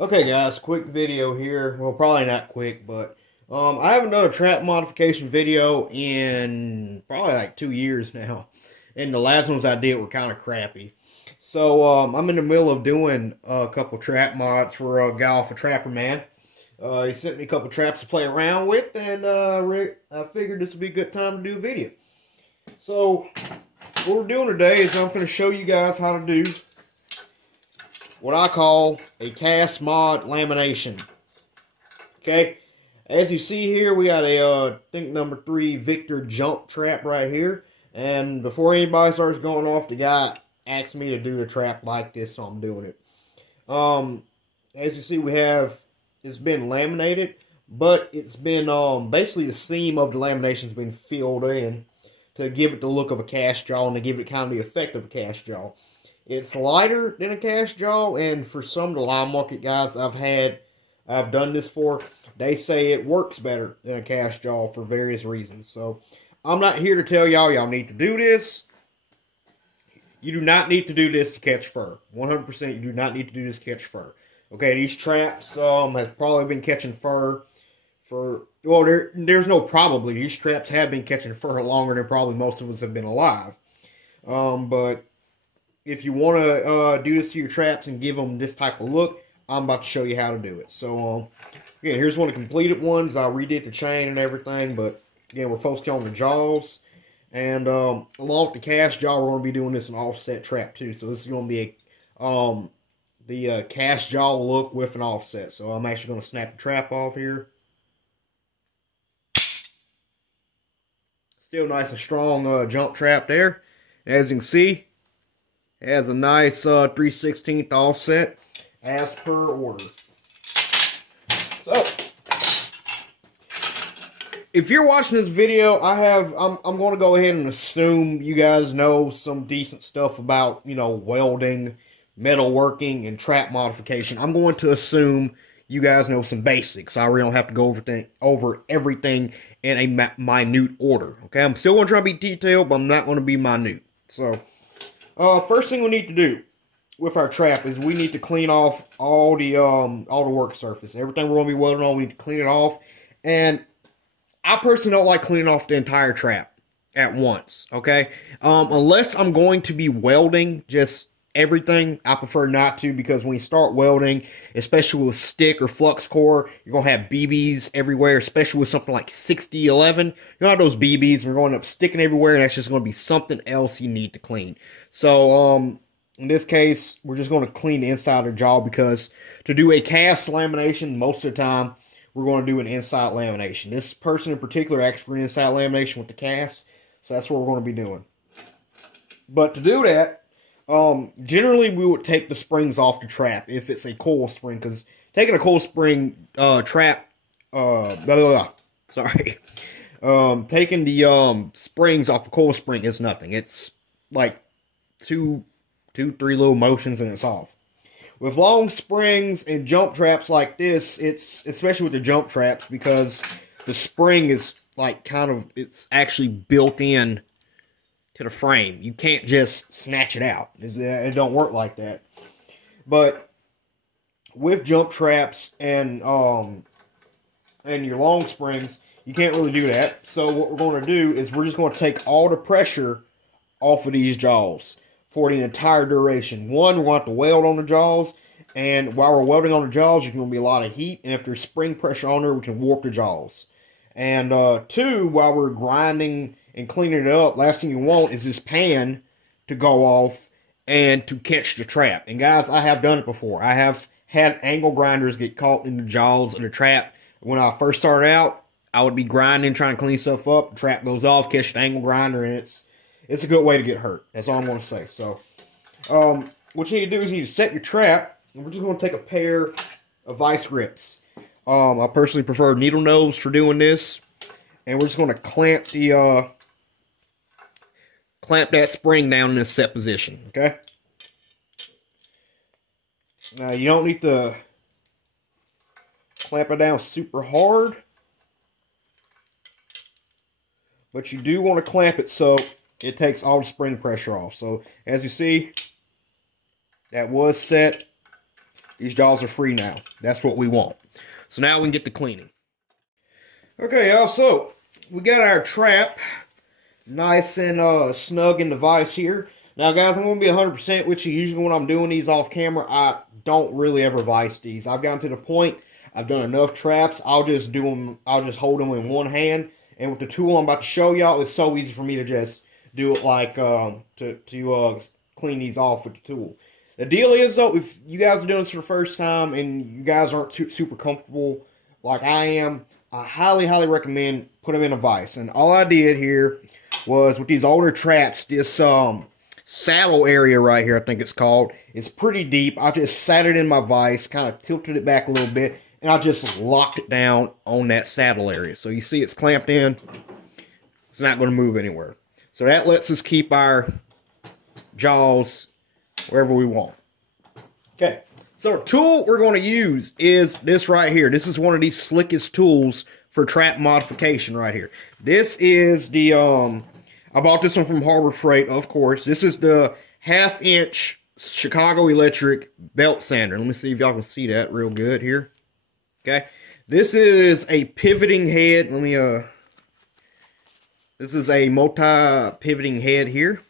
Okay guys, quick video here. Well, probably not quick, but I haven't done a trap modification video in probably like 2 years now. And the last ones I did were kind of crappy. So I'm in the middle of doing a couple trap mods for a guy off of Trapper Man. He sent me a couple traps to play around with, and I figured this would be a good time to do a video. So what we're doing today is I'm going to show you guys how to do what I call a cast mod lamination. Okay, as you see here, we got a I think number 3 Victor jump trap right here. And before anybody starts going off, the guy asked me to do the trap like this, so I'm doing it. As you see, it's been laminated, but it's been basically the seam of the lamination's been filled in to give it the look of a cast jaw and to give it kind of the effect of a cast jaw. It's lighter than a cast jaw, and for some of the line market guys I've done this for, they say it works better than a cast jaw for various reasons. So I'm not here to tell y'all need to do this. You do not need to do this to catch fur. 100% you do not need to do this to catch fur. Okay, these traps have probably been catching fur for, well, there's no probably. These traps have been catching fur longer than probably most of us have been alive. But if you want to do this to your traps and give them this type of look, I'm about to show you how to do it. So, again, here's one of the completed ones. I redid the chain and everything, but, again, we're focusing on the jaws. And along with the cast jaw, we're going to be doing this an offset trap, too. So, this is going to be the cast jaw look with an offset. So, I'm actually going to snap the trap off here. Still nice and strong jump trap there. As you can see, it has a nice 3/16 offset as per order. So, if you're watching this video, I'm going to go ahead and assume you guys know some decent stuff about, welding, metalworking, and trap modification. I'm going to assume you guys know some basics. I really don't have to go over everything in a minute order. Okay, I'm still going to try to be detailed, but I'm not going to be minute. So, first thing we need to do with our trap is we need to clean off all the work surface. Everything we're going to be welding on, we need to clean it off. And I personally don't like cleaning off the entire trap at once, okay? Unless I'm going to be welding just everything, I prefer not to, because when you start welding, especially with stick or flux core, you're going to have BBs everywhere, especially with something like 6011. You know how those BBs are going up sticking everywhere, and that's just going to be something else you need to clean. So, in this case, we're just going to clean the inside of the jaw, because to do a cast lamination, most of the time, we're going to do an inside lamination. This person in particular asked for an inside lamination with the cast, so that's what we're going to be doing. But to do that, generally we would take the springs off the trap if it's a coil spring, because taking a coil spring trap, taking the springs off a coil spring is nothing. It's like two, 3 little motions and it's off. With long springs and jump traps like this, it's especially with the jump traps, because the spring is like it's actually built in to the frame. You can't just snatch it out. It don't work like that. But with jump traps and your long springs, you can't really do that. So what we're going to do is we're just going to take all the pressure off of these jaws for the entire duration. One, we're going to have to weld on the jaws, and while we're welding on the jaws, there's going to be a lot of heat, and if there's spring pressure on there, we can warp the jaws. And 2, while we're grinding and cleaning it up, last thing you want is this pan to go off and to catch the trap. And guys, I have done it before. I have had angle grinders get caught in the jaws of the trap. When I first started out, I would be grinding, trying to clean stuff up. The trap goes off, catch the angle grinder, and it's a good way to get hurt. That's all I'm going to say. So, what you need to do is you need to set your trap, and we're just going to take a pair of vice grips. I personally prefer needle nose for doing this, and we're just going to clamp that spring down in a set position. Okay. Now you don't need to clamp it down super hard, but you do want to clamp it so it takes all the spring pressure off. So as you see, that was set These jaws are free now. That's what we want. So now we can get to cleaning. Okay, y'all, so we got our trap nice and snug in the vise here. Now, guys, I'm going to be 100% with you. Usually when I'm doing these off camera, I don't really ever vise these. I've gotten to the point, I've done enough traps, I'll just hold them in one hand. And with the tool I'm about to show y'all, it's so easy for me to just do it like, to clean these off with the tool. The deal is, though, if you guys are doing this for the first time and you guys aren't super comfortable like I am, I highly, highly recommend put them in a vise. And all I did here was with these older traps, this saddle area right here, I think it's called, it's pretty deep. I just sat it in my vise, kind of tilted it back a little bit, and I just locked it down on that saddle area. So you see it's clamped in. It's not going to move anywhere. So that lets us keep our jaws wherever we want. Okay, so the tool we're going to use is this right here. This is one of these slickest tools for trap modification right here. This is the, I bought this one from Harbor Freight, of course. This is the 1/2 inch Chicago Electric belt sander. Let me see if y'all can see that real good here. Okay, this is a pivoting head. This is a multi-pivoting head here.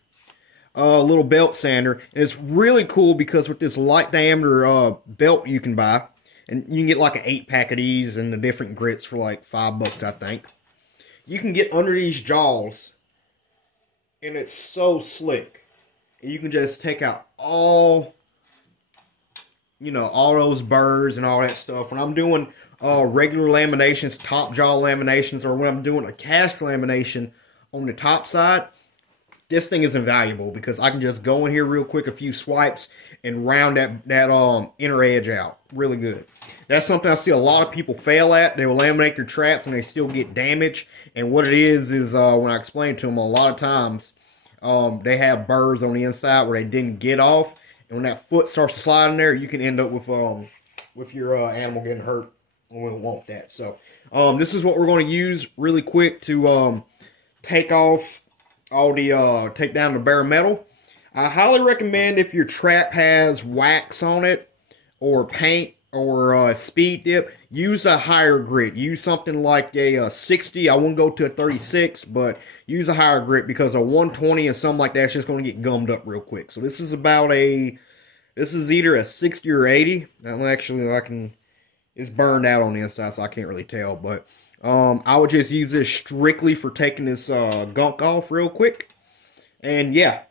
Little belt sander, and it's really cool because with this light diameter belt you can buy, and you can get like an 8-pack of these and the different grits for like $5, I think. You can get under these jaws, and it's so slick. And you can just take out all, you know, all those burrs and all that stuff. When I'm doing regular laminations, top jaw laminations, or when I'm doing a cast lamination on the top side, this thing is invaluable because I can just go in here real quick, a few swipes, and round that inner edge out. Really good. That's something I see a lot of people fail at. They will laminate their traps and they still get damage. And what it is when I explain to them, a lot of times they have burrs on the inside where they didn't get off. And when that foot starts to slide in there, you can end up with your animal getting hurt. And we don't want that. So this is what we're going to use really quick to take off all the take down the bare metal. I highly recommend if your trap has wax on it or paint or speed dip, use a higher grit. Use something like a 60. I wouldn't go to a 36, but use a higher grit because a 120 and something like that's just going to get gummed up real quick. So this is about this is either a 60 or 80. Actually, it's burned out on the inside, so I can't really tell, but I would just use this strictly for taking this gunk off real quick. And yeah.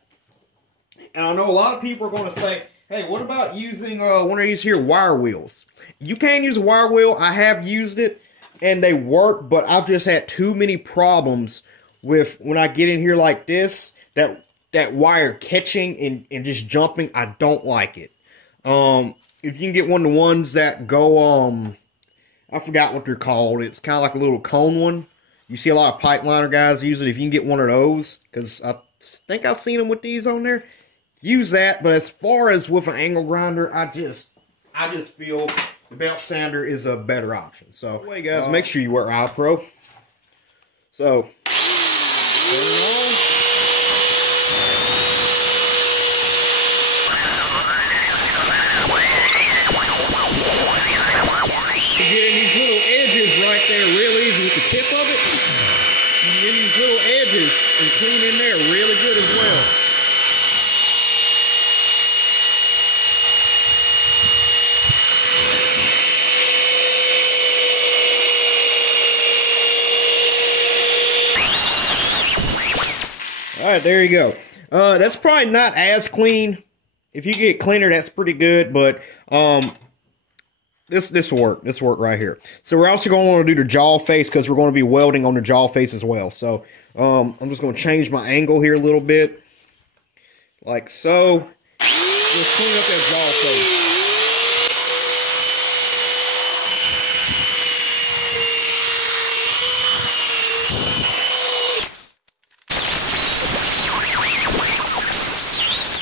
And I know a lot of people are going to say, hey, what about using one of these here wire wheels? You can use a wire wheel. I have used it, and they work, but I've just had too many problems with when I get in here like this, that wire catching and just jumping. I don't like it. If you can get one of the ones that go, I forgot what they're called. It's kind of like a little cone one. You see a lot of pipeliner guys use it. If you can get one of those, because I think I've seen them with these on there, use that. But as far as with an angle grinder, I just feel the belt sander is a better option. So, anyway, guys, make sure you wear eye pro. So, turn it on. Getting these little edges right there real easy with the tip of it. You get these little edges and clean in there really good as well. Alright, there you go. That's probably not as clean. If you get cleaner, that's pretty good, but This will work. This will work right here. So we're also going to want to do the jaw face because we're going to be welding on the jaw face as well. So I'm just going to change my angle here a little bit, like so. Just clean up that jaw face.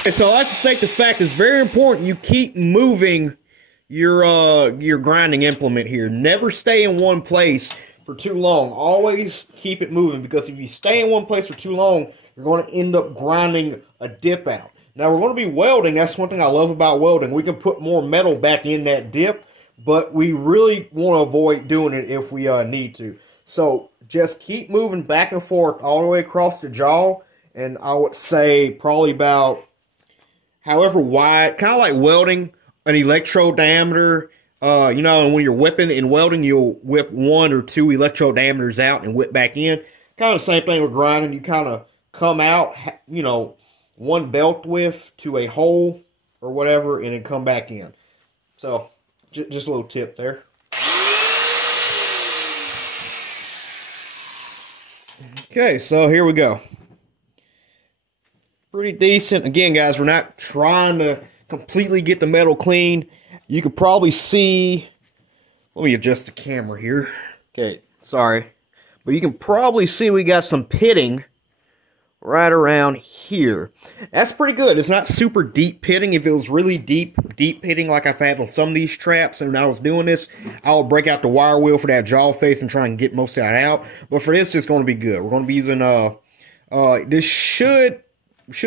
And so I like to state the fact it's very important you keep moving your grinding implement here. Never stay in one place for too long. Always keep it moving, because if you stay in one place for too long, you're going to end up grinding a dip out. Now we're going to be welding. That's one thing I love about welding. We can put more metal back in that dip, but we really want to avoid doing it if we need to. So just keep moving back and forth all the way across the jaw, and I would say probably about however wide, kind of like welding an electrode diameter. You know, and when you're whipping and welding, you'll whip 1 or 2 electrode diameters out and whip back in. Kind of the same thing with grinding. You kind of come out, you know, 1 belt width to a hole or whatever, and then come back in. So, just a little tip there. Okay, so here we go. Pretty decent. Again, guys, we're not trying to completely get the metal clean. You could probably see, let me adjust the camera here. Okay, sorry. But you can probably see we got some pitting right around here. That's pretty good. It's not super deep pitting. If it was really deep pitting like I've had on some of these traps and when I was doing this, I'll break out the wire wheel for that jaw face and try and get most of that out. But for this, it's going to be good. We're going to be using, this should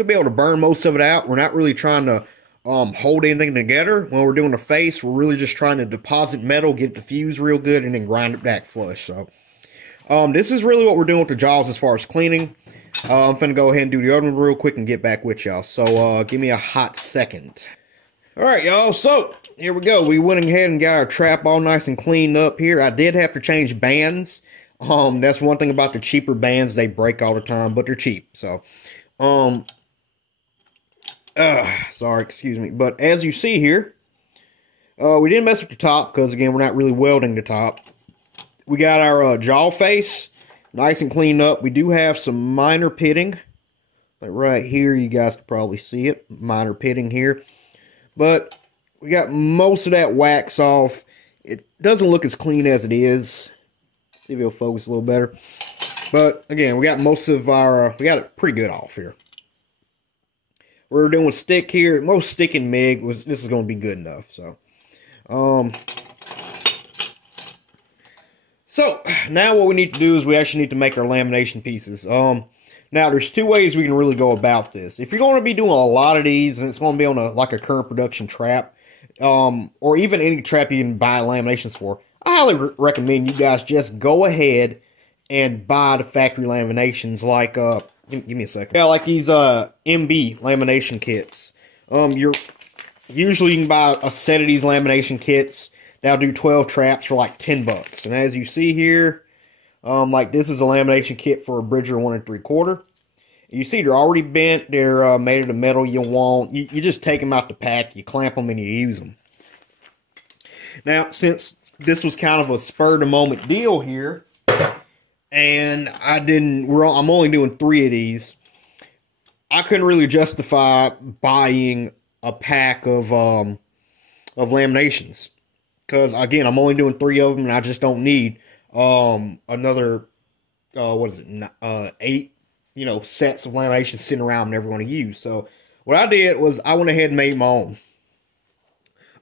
be able to burn most of it out. We're not really trying to hold anything together. When we're doing the face, we're really just trying to deposit metal, get it diffused real good, and then grind it back flush. So, this is really what we're doing with the jaws as far as cleaning. I'm finna go ahead and do the other one real quick and get back with y'all. So, give me a hot second. Alright, y'all. So, here we go. We went ahead and got our trap all nice and cleaned up here. I did have to change bands. That's one thing about the cheaper bands. They break all the time, but they're cheap. So, sorry, excuse me. But as you see here, we didn't mess with the top because, again, we're not really welding the top. We got our jaw face nice and cleaned up. We do have some minor pitting. Like right here, you guys can probably see it. Minor pitting here. But we got most of that wax off. It doesn't look as clean as it is. See if it'll focus a little better. But, again, we got most of our, we got it pretty good off here. We're doing stick here. Most stick and MIG, this is going to be good enough. So, now what we need to do is we actually need to make our lamination pieces. Now, there's 2 ways we can really go about this. If you're going to be doing a lot of these, and it's going to be on like a current production trap, or even any trap you can buy laminations for, I highly recommend you guys just go ahead and buy the factory laminations like, give me a second. Yeah, like these MB lamination kits. Usually you can buy a set of these lamination kits. That'll do 12 traps for like 10 bucks. And as you see here, like this is a lamination kit for a Bridger 1 3/4. You see they're already bent. They're made of the metal you want. You just take them out the pack, you clamp them, and you use them. Now, since this was kind of a spur-of-the-moment deal here, and I'm only doing 3 of these, I couldn't really justify buying a pack of laminations. Because, again, I'm only doing 3 of them, and I just don't need another, 8, sets of laminations sitting around I'm never going to use. So, what I did was I went ahead and made my own.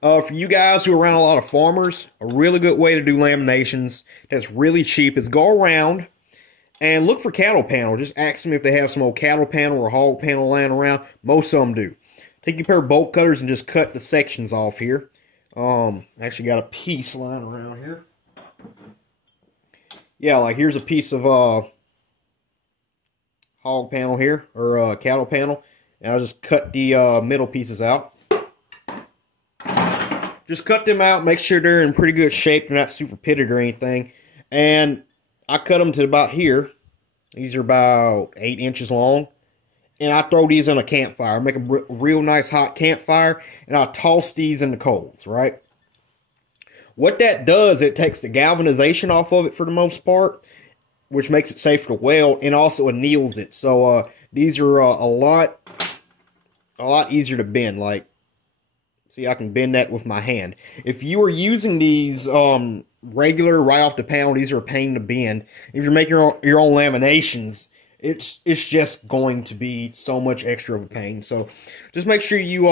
For you guys who are around a lot of farmers, a really good way to do laminations that's really cheap is go around and look for cattle panel. Just ask them if they have some old cattle panel or hog panel laying around. Most of them do. Take your pair of bolt cutters and just cut the sections off here. Actually got a piece lying around here. Yeah, like here's a piece of hog panel here, or cattle panel, and I'll just cut the middle pieces out. Just cut them out, make sure they're in pretty good shape, they're not super pitted or anything. And I cut them to about here. These are about 8 inches long. And I throw these on a campfire. Make a real nice hot campfire. And I'll toss these in the coals, right? What that does, it takes the galvanization off of it for the most part, which makes it safe to weld, and also anneals it. So these are a lot easier to bend. Like, see, I can bend that with my hand. If you are using these regular right off the panel, these are a pain to bend. If you're making your own laminations, it's just going to be so much extra of a pain. So just make sure you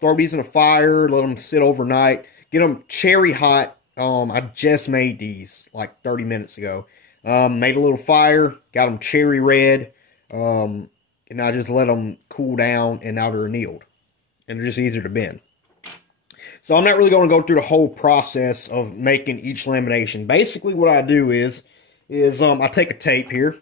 throw these in a fire, let them sit overnight, get them cherry hot. I just made these like 30 minutes ago. Made a little fire, got them cherry red, and and I just let them cool down, and now they're annealed. And they're just easier to bend. So I'm not really going to go through the whole process of making each lamination. Basically what I do is I take a tape here.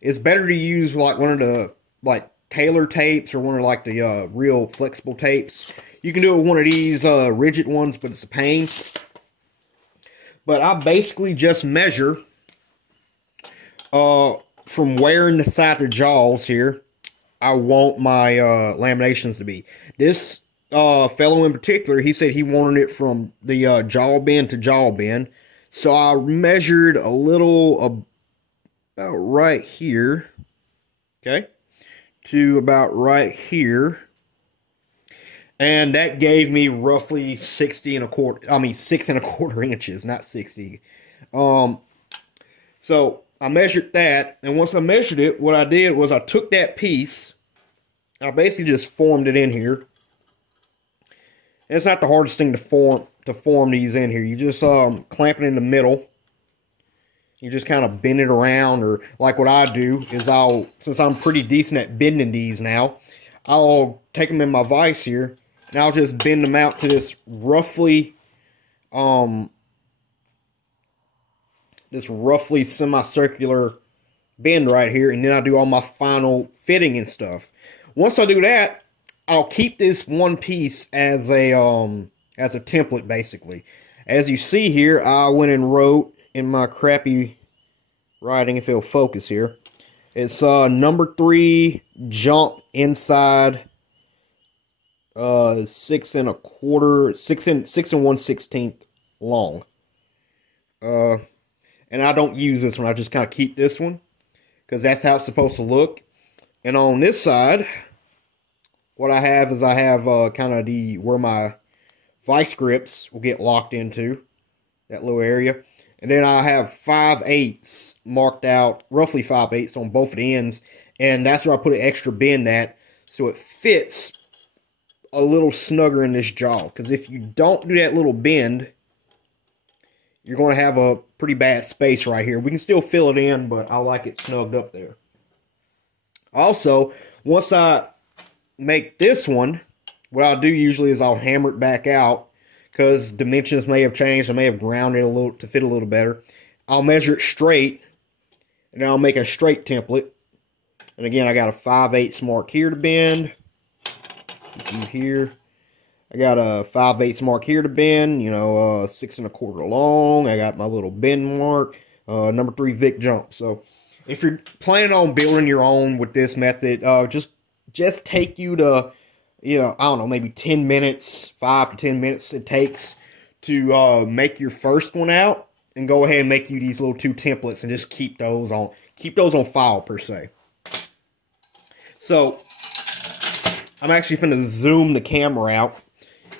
It's better to use like one of the like Taylor tapes or one of like the real flexible tapes. You can do it with one of these rigid ones, but it's a pain. But I basically just measure from where inside the jaws here I want my laminations to be. This fellow in particular, he said he wanted it from the jaw bend to jaw bend. So I measured a little about right here, okay, to about right here. And that gave me roughly 6 1/4 inches, not 60. So I measured that, and once I measured it, what I did was I took that piece, I basically just formed it in here. And it's not the hardest thing to form these in here. You just clamp it in the middle. You just kind of bend it around, or like what I do is since I'm pretty decent at bending these now, I'll take them in my vise here, and I'll just bend them out to this roughly semicircular bend right here, and then I do all my final fitting and stuff. Once I do that, I'll keep this one piece as a template, basically. As you see here, I went and wrote in my crappy writing, if it'll focus here. It's number 3 jump inside 6 1/16 long. And I don't use this one. I just kind of keep this one because that's how it's supposed to look. And on this side, what I have is kind of where my vice grips will get locked into, that little area. And then I have 5/8 marked out, roughly 5/8 on both of the ends. And that's where I put an extra bend at, so it fits a little snugger in this jaw. Because if you don't do that little bend, you're going to have a pretty bad space right here. We can still fill it in, but I like it snugged up there. Also, once I make this one, what I'll do usually is I'll hammer it back out, because dimensions may have changed. I may have ground it a little to fit a little better. I'll measure it straight, and I'll make a straight template. And again, I got a 5/8 mark here to bend. Here, I got a 5/8 mark here to bend. 6 1/4 long. I got my little bend mark. Number 3 Vic jump. So, if you're planning on building your own with this method, just take you to, I don't know, maybe 10 minutes, 5 to 10 minutes it takes to make your first one out, and go ahead and make you these little 2 templates, and just keep those on file per se. So I'm actually finna zoom the camera out,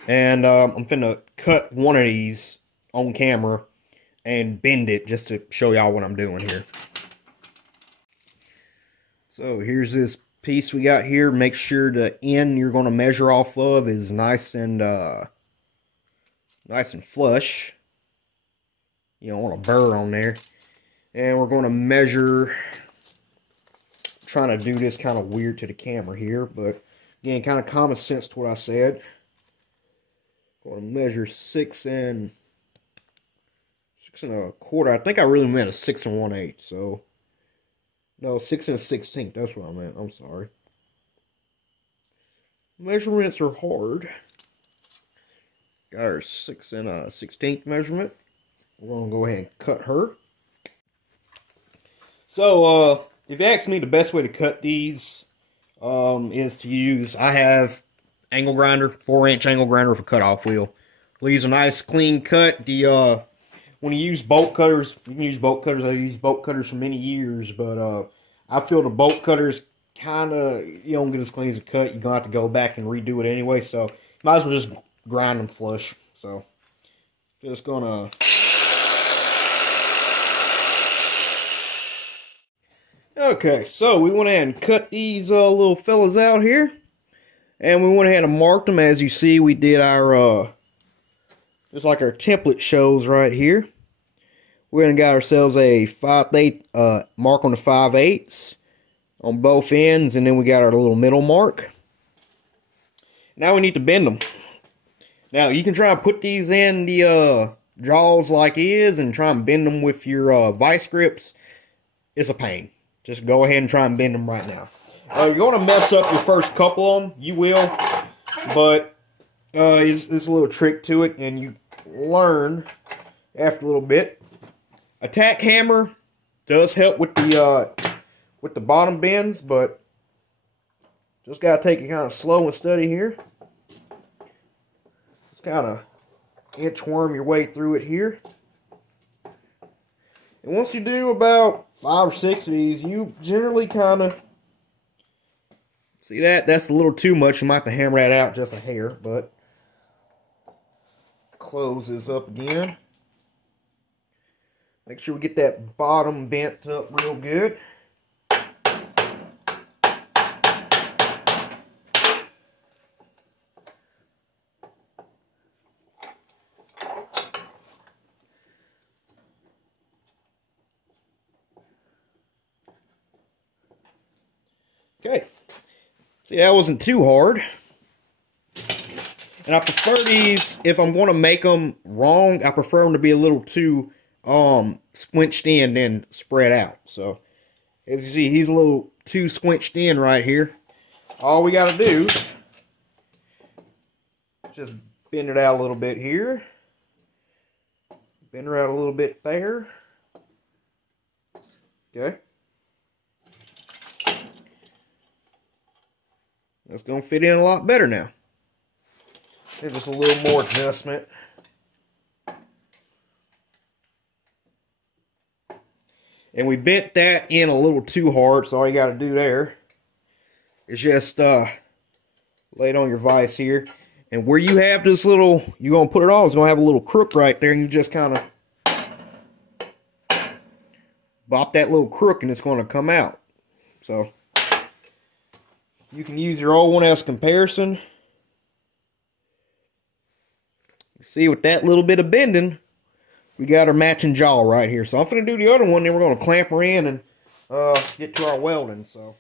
and I'm finna cut one of these on camera and bend it just to show y'all what I'm doing here. So here's this piece we got here. Make sure the end you're going to measure off of is nice and flush. You don't want a burr on there. And we're going to measure. I'm trying to do this kind of weird to the camera here, but again, kind of common sense to what I said. Going to measure 6 1/4. I think I really meant a 6 1/8. So. No, 6 1/16. That's what I meant. I'm sorry. Measurements are hard. Got our 6 1/16 measurement. We're going to go ahead and cut her. So, if you ask me, the best way to cut these is to use, I have angle grinder, 4-inch angle grinder with a cutoff wheel. Leaves a nice clean cut. When you use bolt cutters, you can use bolt cutters. I've used bolt cutters for many years, but I feel the bolt cutters kind of, you don't get as clean as a cut. You're going to have to go back and redo it anyway, so you might as well just grind them flush. So, just going to... Okay, so we went ahead and cut these little fellas out here. And we went ahead and marked them. As you see, we did our... just like our template shows right here. We went and got ourselves a 5/8 mark on the 5/8 on both ends, and then we got our little middle mark. Now we need to bend them. Now you can try and put these in the jaws like is and try and bend them with your vice grips. It's a pain. Just go ahead and try and bend them right now. You're going to mess up your first couple of them. You will. But there's a little trick to it, and you learn after a little bit. A tack hammer does help with the bottom bends, but just got to take it kind of slow and steady here. Just kind of inchworm your way through it here. And once you do about 5 or 6 of these, you generally kind of see that's a little too much. You might have to hammer that out just a hair, but close this up again. Make sure we get that bottom bent up real good. Okay, see, that wasn't too hard. And I prefer these, if I'm going to make them wrong, I prefer them to be a little too squinched in than spread out. So, as you see, he's a little too squinched in right here. All we got to do is just bend it out a little bit here. Bend her out a little bit there. Okay. That's going to fit in a lot better now. There's just a little more adjustment. And we bent that in a little too hard, so all you got to do there is just lay it on your vise here. And where you have this little, you're going to put it on, it's going to have a little crook right there, and you just kind of bop that little crook and it's going to come out. So you can use your old one as comparison. See, with that little bit of bending, we got our matching jaw right here. So I'm going to do the other one, then we're going to clamp her in and get to our welding. So,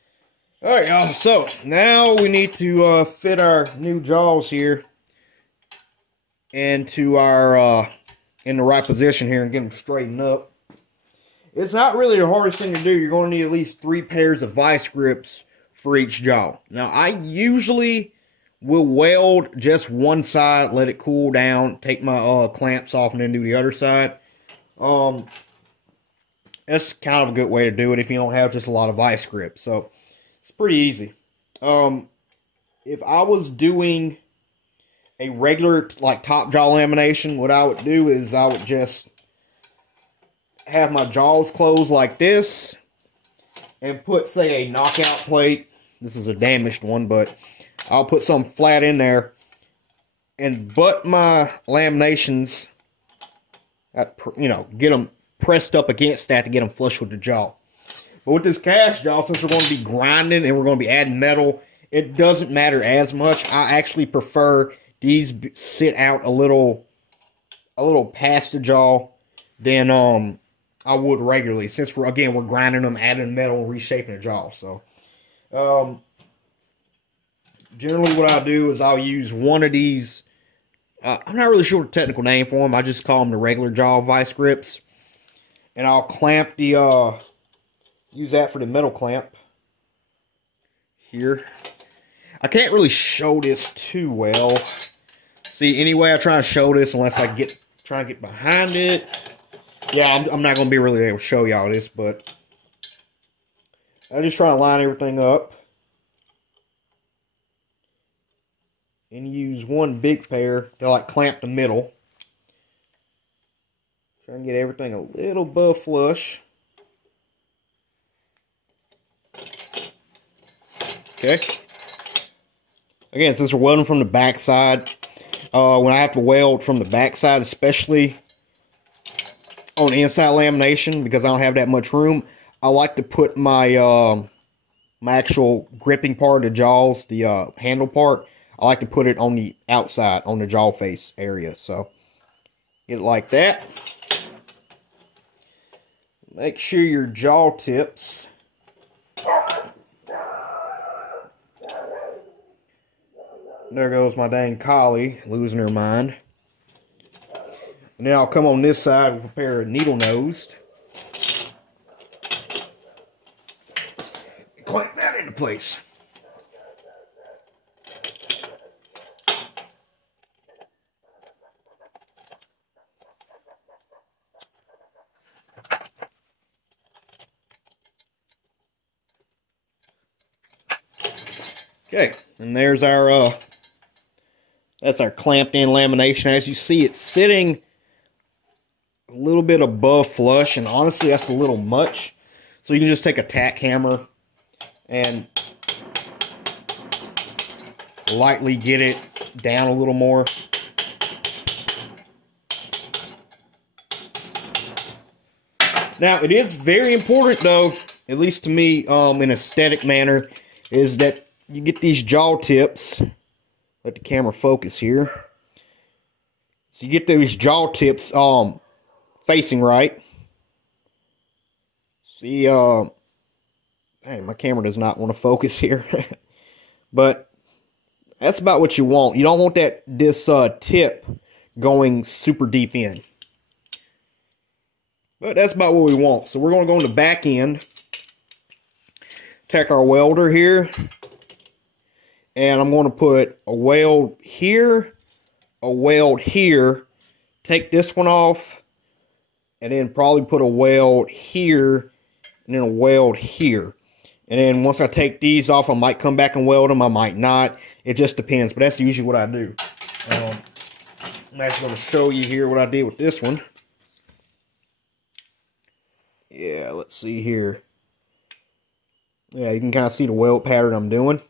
all right, y'all. So now we need to fit our new jaws here into our in the right position here and get them straightened up. It's not really the hardest thing to do. You're going to need at least 3 pairs of vice grips for each jaw. Now, I usually will weld just one side, let it cool down, take my clamps off, and then do the other side. That's kind of a good way to do it if you don't have just a lot of vice grips. So, it's pretty easy. If I was doing a regular, like, top jaw lamination, what I would do is I would just have my jaws closed like this and put, say, a knockout plate. This is a damaged one, but I'll put something flat in there and butt my laminations, you know, get them pressed up against that to get them flush with the jaw. But with this cast jaw, since we're going to be grinding and we're going to be adding metal, it doesn't matter as much. I actually prefer these sit out a little past the jaw than I would regularly, since we're grinding them, adding metal, and reshaping the jaw. So generally what I'll do is I'll use one of these, I'm not really sure the technical name for them, I just call them the regular jaw vice grips, and I'll clamp the, use that for the metal clamp here. I can't really show this too well. See, anyway I try to show this, unless I try and get behind it. Yeah, I'm not going to be really able to show y'all this, but I just try to line everything up. And use one big pair to like clamp the middle. Try and get everything a little above flush. Okay. Again, since we're welding from the back side, when I have to weld from the back side, especially on inside lamination, because I don't have that much room, I like to put my my actual gripping part of the jaws, the handle part, I like to put it on the outside, on the jaw face area. So, get it like that. Make sure your jaw tips there goes my dang collie, losing her mind. And then I'll come on this side with a pair of needle nosed. Clamp that into place. Okay, and there's our that's our clamped in lamination. As you see, it's sitting a little bit above flush, and honestly that's a little much. So you can just take a tack hammer and lightly get it down a little more. Now it is very important though, at least to me, in aesthetic manner, is that you get these jaw tips. Let the camera focus here. So you get these jaw tips facing right. See, hey, my camera does not want to focus here. But that's about what you want. You don't want this tip going super deep in. But that's about what we want. So we're going to go on the back end. Take our welder here. And I'm going to put a weld here, a weld here, take this one off, and then probably put a weld here, and then a weld here. And then once I take these off, I might come back and weld them, I might not. It just depends, but that's usually what I do. I'm actually going to show you here what I did with this one. Yeah, let's see here. Yeah, you can kind of see the weld pattern I'm doing.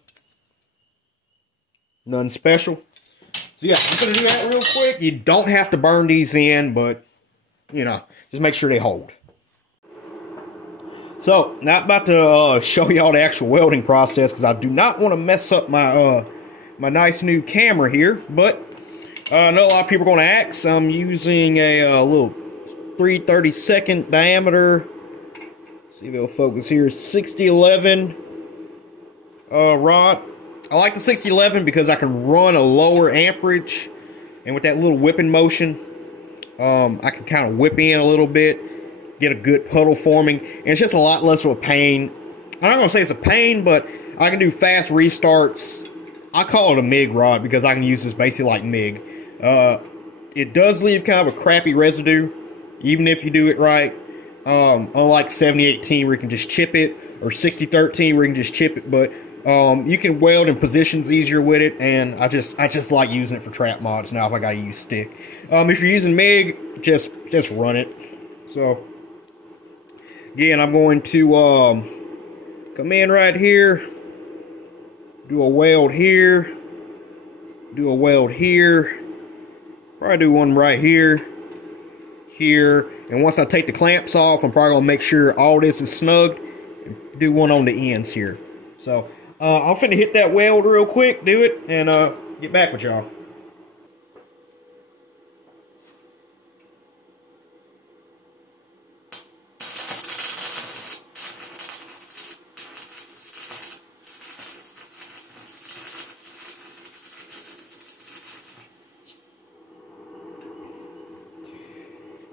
Nothing special. So yeah, I'm going to do that real quick. You don't have to burn these in, but, you know, just make sure they hold. So, now I'm about to show y'all the actual welding process, because I do not want to mess up my my nice new camera here. But, I know a lot of people are going to ask. I'm using a little 3/32 diameter. Let's see if it'll focus here. 6011 rod. I like the 6011 because I can run a lower amperage, and with that little whipping motion, I can kind of whip in a little bit, get a good puddle forming, and it's just a lot less of a pain. I'm not going to say it's a pain, but I can do fast restarts. I call it a MIG rod because I can use this basically like MIG. It does leave kind of a crappy residue, even if you do it right. Unlike 7018 where you can just chip it, or 6013 where you can just chip it, but you can weld in positions easier with it, and I just like using it for trap mods now if I gotta use stick. If you're using MIG, just run it. So again, I'm going to come in right here, do a weld here, do a weld here, probably do one right here, here, and once I take the clamps off, I'm probably gonna make sure all this is snugged and do one on the ends here. So I'm finna hit that weld real quick, do it, and get back with y'all.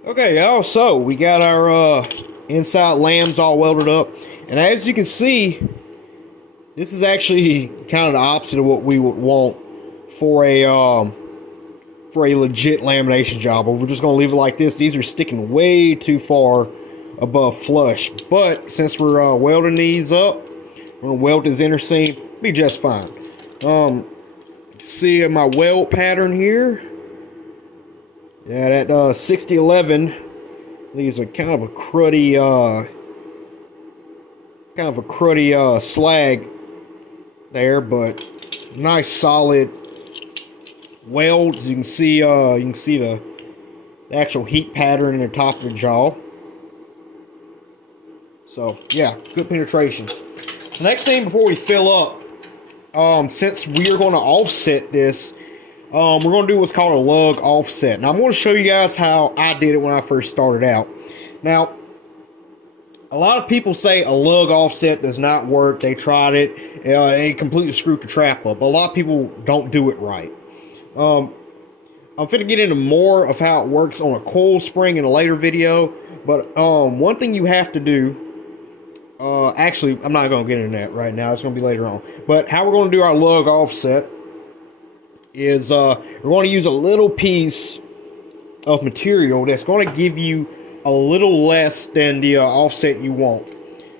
Okay, y'all, so we got our inside lambs all welded up, and as you can see, this is actually kind of the opposite of what we would want for a legit lamination job. But we're just gonna leave it like this. These are sticking way too far above flush, but since we're welding these up, we're gonna weld this inner seam, be just fine. See my weld pattern here. Yeah, that 6011 leaves a kind of a cruddy slag there, but nice solid welds. You can see the actual heat pattern in the top of the jaw. So yeah, good penetration. The next thing before we fill up, since we are going to offset this, we're going to do what's called a lug offset. Now I'm going to show you guys how I did it when I first started out. Now A lot of people say a lug offset does not work. They tried it. It completely screwed the trap up. A lot of people don't do it right. I'm finna get into more of how it works on a coil spring in a later video. But one thing you have to do, actually, I'm not going to get into that right now. It's going to be later on. But how we're going to do our lug offset is we're going to use a little piece of material that's going to give you a little less than the offset you want.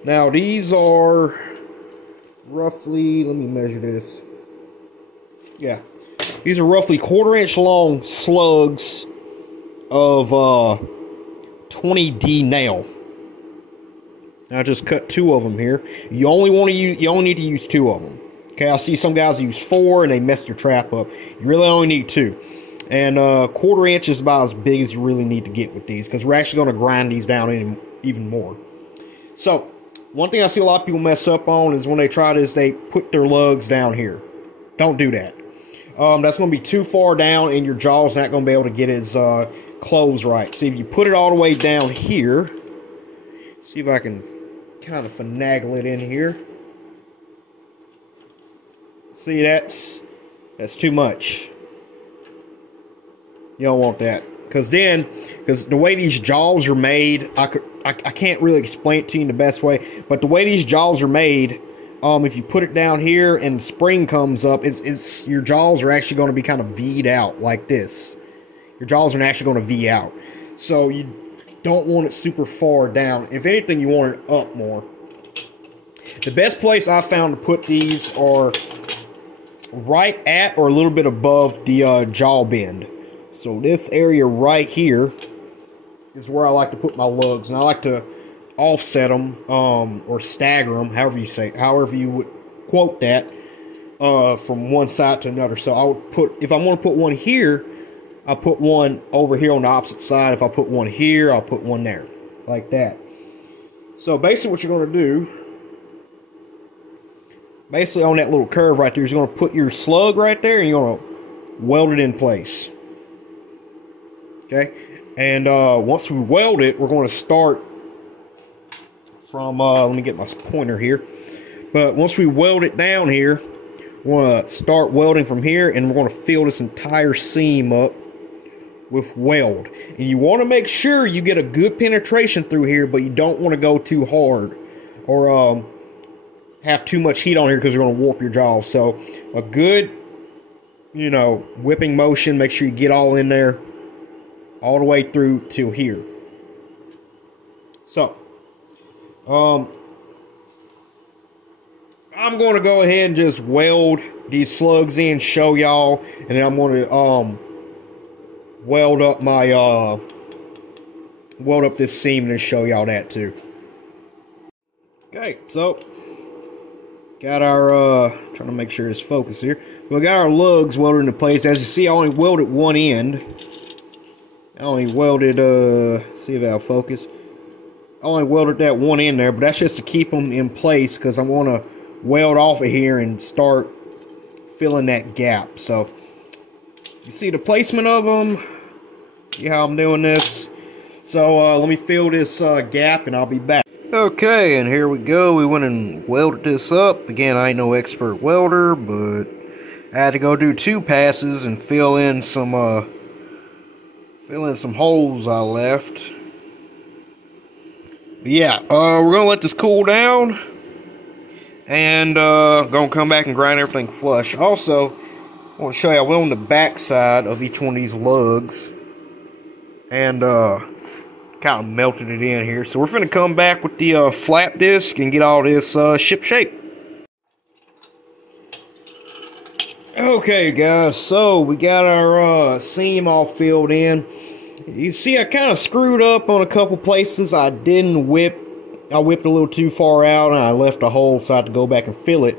Now these are roughly, let me measure this. Yeah, these are roughly 1/4 inch long slugs of 20D nail. Now I just cut 2 of them here. You only need to use 2 of them. Okay, I see some guys use 4 and they mess their trap up. You really only need 2. And 1/4 inch is about as big as you really need to get with these, because we're actually going to grind these down even more. So, one thing I see a lot of people mess up on is when they try this, they put their lugs down here. Don't do that. That's going to be too far down, and your jaw's not going to be able to get its closed right. See, if you put it all the way down here, see if I can kind of finagle it in here. See, that's too much. You don't want that, because the way these jaws are made, I can't really explain it to you in the best way, but the way these jaws are made, if you put it down here and the spring comes up, your jaws are actually going to be kind of V'd out like this. Your jaws are actually going to V out, so you don't want it super far down. If anything, you want it up more. The best place I found to put these are right at or a little bit above the jaw bend. So this area right here is where I like to put my lugs, and I like to offset them or stagger them, however you would quote that, from one side to another. So I would put, if I want to put one here, I'll put one over here on the opposite side. If I put one here, I'll put one there, like that. So basically what you're going to do, basically on that little curve right there, is you're going to put your slug right there, and you're going to weld it in place. Okay, and once we weld it, we're going to start from, let me get my pointer here. But once we weld it down here, we're going to start welding from here, and we're going to fill this entire seam up with weld. And you want to make sure you get a good penetration through here, but you don't want to go too hard or have too much heat on here, because you're going to warp your jaw. So a good, whipping motion, make sure you get all in there, all the way through to here. So, I'm going to go ahead and just weld these slugs in, show y'all, and then I'm going to weld up my weld up this seam and show y'all that too. Okay, so got our trying to make sure it's focused here. We got our lugs welded into place. As you see, I only welded one end. I only welded, see if I'll focus. I only welded that one in there, but that's just to keep them in place, because I want to weld off of here and start filling that gap. So, you see the placement of them. See how I'm doing this. So, let me fill this gap, and I'll be back. Okay, and here we go. We went and welded this up. Again, I ain't no expert welder, but I had to go do 2 passes and fill in some holes I left. But yeah, we're gonna let this cool down, and gonna come back and grind everything flush. Also, I want to show you, I went on the back side of each one of these lugs and kind of melted it in here. So we're finna come back with the flap disc and get all this ship shape. Okay guys, so we got our seam all filled in. You see, I kind of screwed up on a couple places. I didn't whip. I whipped a little too far out, and I left a hole, so I had to go back and fill it.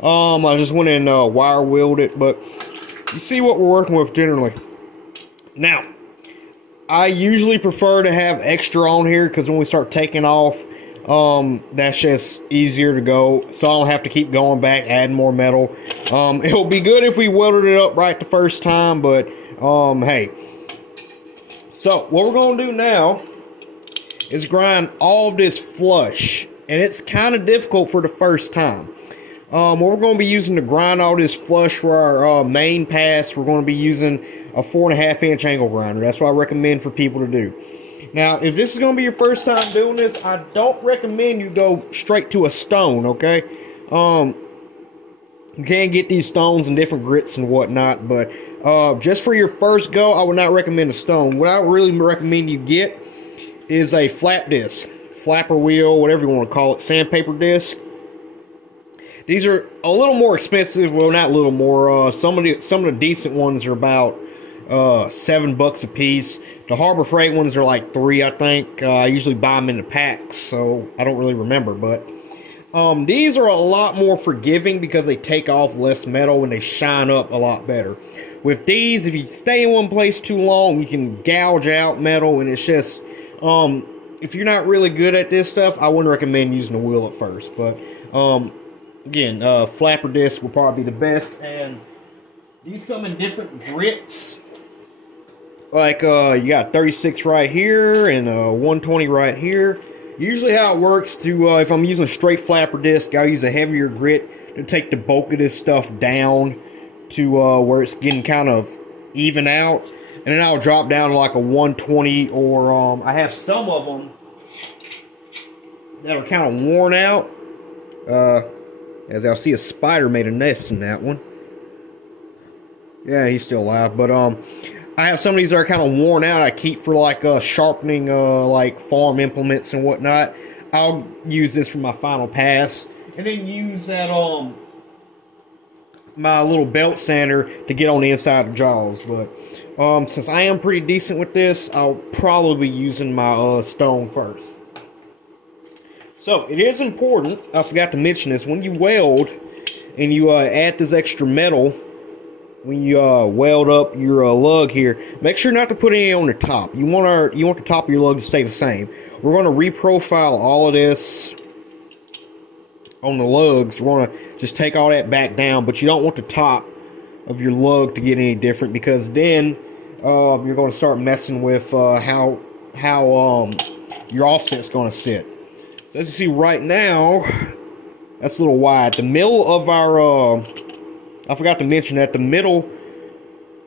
I just went and wire welded it, but you see what we're working with generally. Now, I usually prefer to have extra on here, because when we start taking off, that's just easier to go, so I don't have to keep going back, adding more metal. It'll be good if we welded it up right the first time, but hey. So, what we're going to do now is grind all of this flush. And it's kind of difficult for the first time. What we're going to be using to grind all this flush for our main pass, we're going to be using a 4.5 inch angle grinder. That's what I recommend for people to do. Now, if this is going to be your first time doing this, I don't recommend you go straight to a stone, okay? You can get these stones in different grits and whatnot, but just for your first go, I would not recommend a stone. What I really recommend you get is a flat disc, flapper wheel, whatever you want to call it, sandpaper disc. These are a little more expensive. Well, not a little more. Some of the decent ones are about $7 a piece. The Harbor Freight ones are like $3, I think. I usually buy them in the packs, so I don't really remember. But these are a lot more forgiving because they take off less metal and they shine up a lot better. With these, if you stay in one place too long, you can gouge out metal, and it's just if you're not really good at this stuff, I wouldn't recommend using a wheel at first. But again, flapper disc will probably be the best, and these come in different grits. Like you got 36 right here and 120 right here. Usually how it works to if I'm using a straight flapper disc, I'll use a heavier grit to take the bulk of this stuff down to where it's getting kind of even out, and then I'll drop down to like a 120, or I have some of them that are kind of worn out. As I'll see, a spider made a nest in that one. Yeah, he's still alive. But I have some of these that are kind of worn out. I keep for like sharpening like farm implements and whatnot. I'll use this for my final pass, and then use that my little belt sander to get on the inside of jaws. But since I am pretty decent with this, I'll probably be using my stone first. So, it is important, I forgot to mention this, when you weld and you add this extra metal, when you weld up your lug here, make sure not to put any on the top. You want the top of your lug to stay the same. We're going to reprofile all of this on the lugs. We're going to just take all that back down, but you don't want the top of your lug to get any different, because then you're going to start messing with how your offset's going to sit. So as you see right now, that's a little wide. The middle of our, I forgot to mention that the middle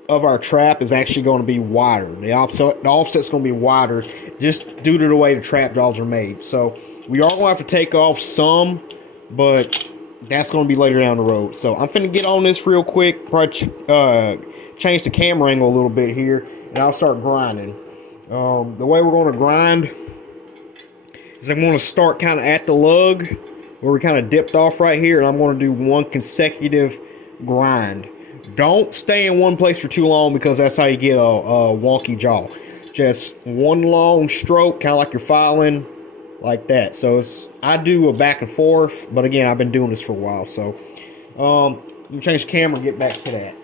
of our trap is actually going to be wider. The offset's going to be wider just due to the way the trap jaws are made. So we are going to have to take off some, but that's going to be later down the road. So I'm finna get on this real quick, probably change the camera angle a little bit here, and I'll start grinding. The way we're going to grind is I'm going to start kind of at the lug where we kind of dipped off right here, and I'm going to do one consecutive grind. Don't stay in one place for too long, because that's how you get a wonky jaw. Just one long stroke, kind of like you're filing, like that. So I do a back and forth, but again, I've been doing this for a while. So let me change the camera and get back to that.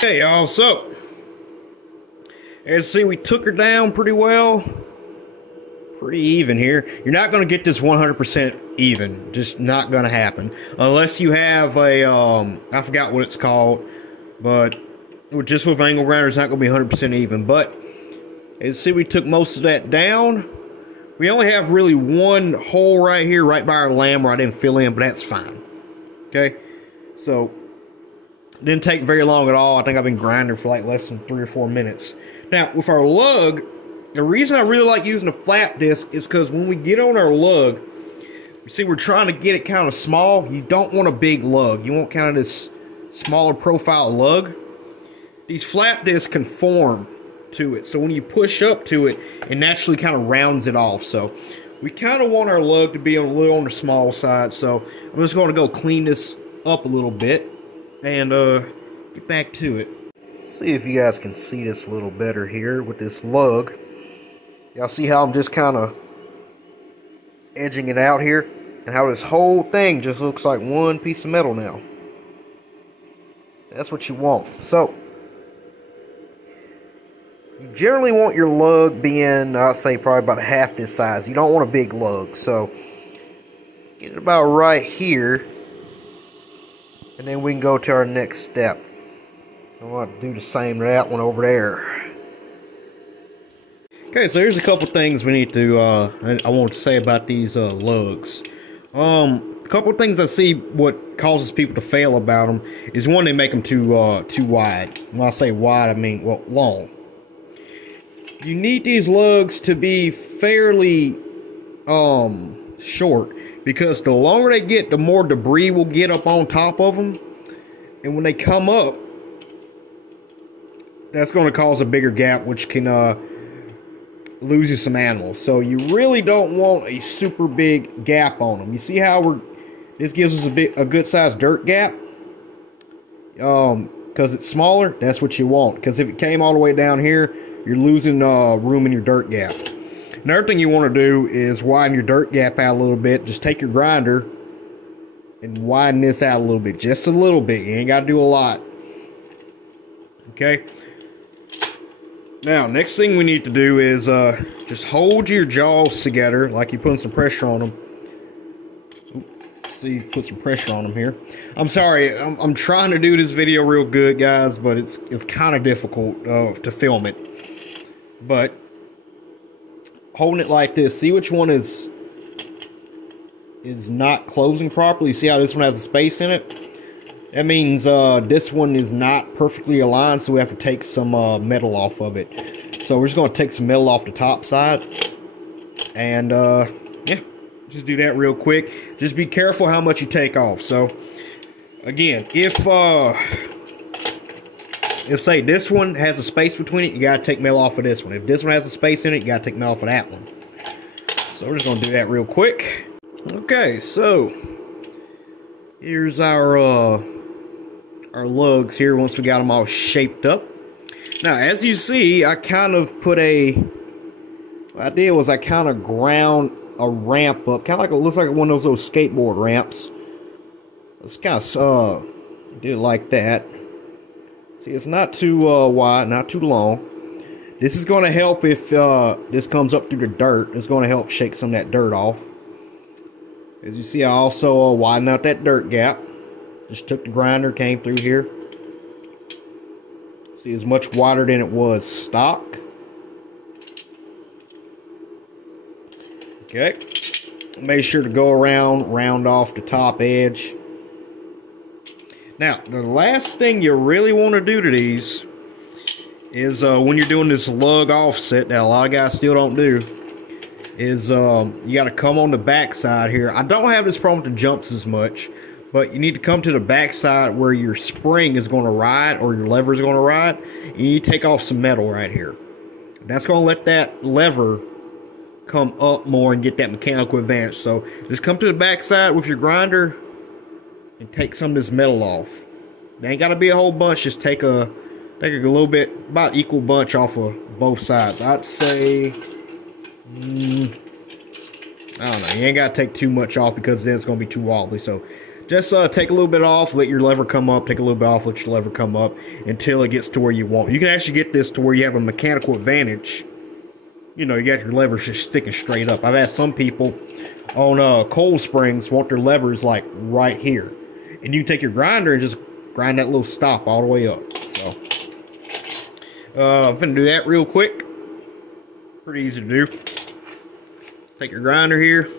Okay, y'all, so as you see, we took her down pretty well, pretty even here. You're not going to get this 100% even, just not going to happen unless you have a I forgot what it's called, but just with angle grinder, it's not going to be 100% even. But And see, we took most of that down. We only have really one hole right here, right by our lamb where I didn't fill in, but that's fine. Okay, so didn't take very long at all. I think I've been grinding for like less than 3 or 4 minutes. Now, with our lug, the reason I really like using a flap disc is because when we get on our lug, you see we're trying to get it kind of small. You don't want a big lug. You want kind of this smaller profile lug. These flap discs conform to it, so when you push up to it, it naturally kind of rounds it off. So we kind of want our lug to be a little on the small side. So I'm just going to go clean this up a little bit and get back to it. See if you guys can see this a little better here with this lug. Y'all see how I'm just kind of edging it out here, and how this whole thing just looks like one piece of metal now. That's what you want. So you generally want your lug being, I'll say, probably about half this size. You don't want a big lug. So get it about right here, and then we can go to our next step. I want to do the same to that one over there. Okay, so here's a couple things we need to, I want to say about these lugs. A couple things I see what causes people to fail about them is, one, they make them too wide. When I say wide, I mean, well, long. You need these lugs to be fairly short, because the longer they get, the more debris will get up on top of them, and when they come up, that's going to cause a bigger gap, which can lose you some animals. So you really don't want a super big gap on them. You see how this gives us a good sized dirt gap, because it's smaller. That's what you want, because if it came all the way down here, you're losing room in your dirt gap. Another thing you want to do is widen your dirt gap out a little bit. Just take your grinder and widen this out a little bit, just a little bit. You ain't got to do a lot. Okay. Now, next thing we need to do is just hold your jaws together like you're putting some pressure on them. See, put some pressure on them here. I'm sorry, I'm trying to do this video real good, guys, but it's kind of difficult to film it. But holding it like this, see which one is not closing properly. See how this one has a space in it? That means this one is not perfectly aligned, so we have to take some metal off of it. So we're just going to take some metal off the top side. And, yeah, just do that real quick. Just be careful how much you take off. So, again, if say, this one has a space between it, you got to take metal off of this one. If this one has a space in it, you got to take metal off of that one. So we're just going to do that real quick. Okay, so here's our lugs here once we got them all shaped up. Now, as you see, I kind of put what I did was I kind of ground a ramp up, kind of like, it looks like one of those skateboard ramps. It's kind of, did it like that. See, it's not too wide, not too long. This is going to help if this comes up through the dirt. It's going to help shake some of that dirt off. As you see, I also widened out that dirt gap. Just took the grinder, came through here. See, it's much wider than it was stock. Okay. Make sure to go around, round off the top edge. Now, the last thing you really want to do to these is when you're doing this lug offset that a lot of guys still don't do, is you got to come on the back side here. I don't have this problem with the jumps as much, but you need to come to the back side where your spring is going to ride, or your lever is going to ride. You need to take off some metal right here. That's going to let that lever come up more and get that mechanical advantage. So just come to the back side with your grinder and take some of this metal off. There ain't got to be a whole bunch. Just take a little bit, about equal bunch off of both sides. I'd say, I don't know. You ain't got to take too much off, because then it's going to be too wobbly. So just take a little bit off, let your lever come up, take a little bit off, let your lever come up until it gets to where you want. You can actually get this to where you have a mechanical advantage. You know, you got your levers just sticking straight up. I've had some people on cold springs want their levers like right here. And you can take your grinder and just grind that little stop all the way up. So, I'm going to do that real quick. Pretty easy to do. Take your grinder here.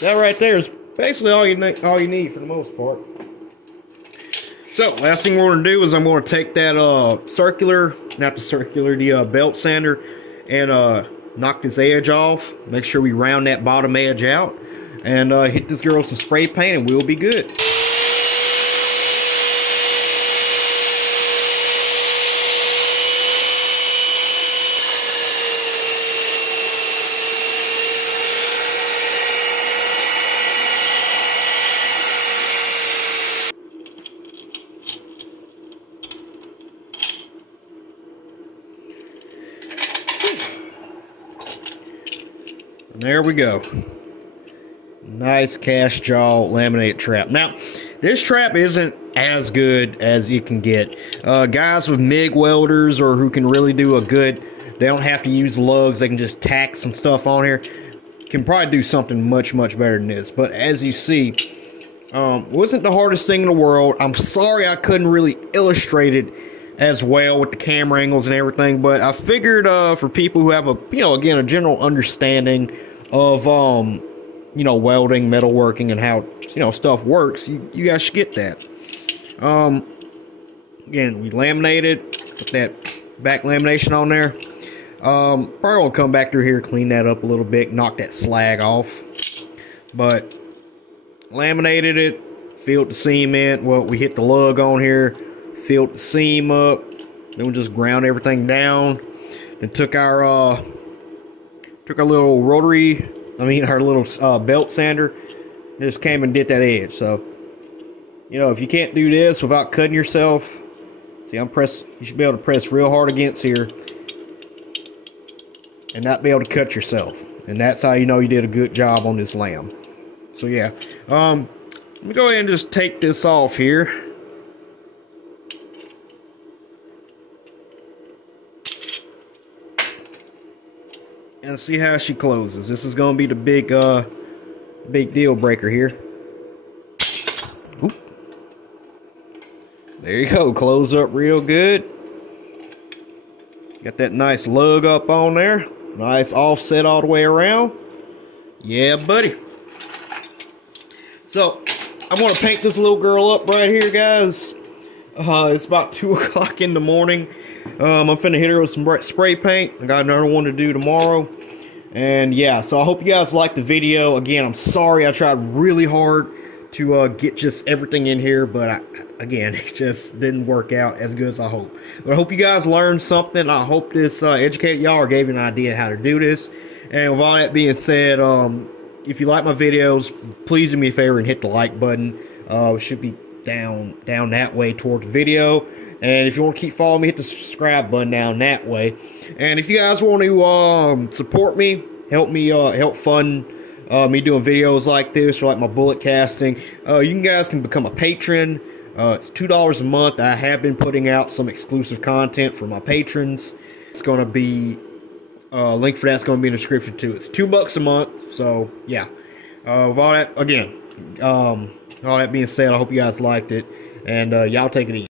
That right there is basically all you need for the most part. So last thing we're going to do is I'm going to take that the belt sander and knock this edge off. Make sure we round that bottom edge out and hit this girl with some spray paint and we'll be good. There we go. Nice cast jaw laminated trap. Now, this trap isn't as good as you can get. Guys with MIG welders or who can really do a good, they don't have to use lugs, they can just tack some stuff on here, can probably do something much better than this. But as you see, wasn't the hardest thing in the world. I'm sorry I couldn't really illustrate it as well with the camera angles and everything, but I figured for people who have a, again, a general understanding of welding, metalworking, and how stuff works, you guys should get that. Again, we laminated, put that back lamination on there. Probably gonna come back through here, clean that up a little bit, knock that slag off. But laminated it, filled the seam in. Well, we hit the lug on here, filled the seam up, then we just ground everything down, and took our little rotary, our little belt sander, just came and did that edge. So, if you can't do this without cutting yourself, see, you should be able to press real hard against here and not be able to cut yourself. And that's how you know you did a good job on this lamb. So yeah, let me go ahead and just take this off here. And see how she closes. This is going to be the big deal breaker here. Oop. There you go. Close up real good. Got that nice lug up on there. Nice offset all the way around. Yeah, buddy. So, I'm going to paint this little girl up right here, guys. It's about 2 o'clock in the morning. I'm finna hit her with some spray paint. I got another one to do tomorrow. And yeah, so I hope you guys liked the video. Again, I'm sorry I tried really hard to get just everything in here, but again, it just didn't work out as good as I hoped. But I hope you guys learned something. I hope this educated y'all or gave you an idea how to do this. And with all that being said, if you like my videos, please do me a favor and hit the like button. It should be down that way toward the video. And if you want to keep following me, hit the subscribe button down that way. And if you guys want to support me, help fund me doing videos like this, or like my bullet casting, you guys can become a patron. It's $2 a month. I have been putting out some exclusive content for my patrons. It's going to be link for that's going to be in the description too. It's $2 a month. So yeah, with all that, again, all that being said, I hope you guys liked it, and y'all take it easy.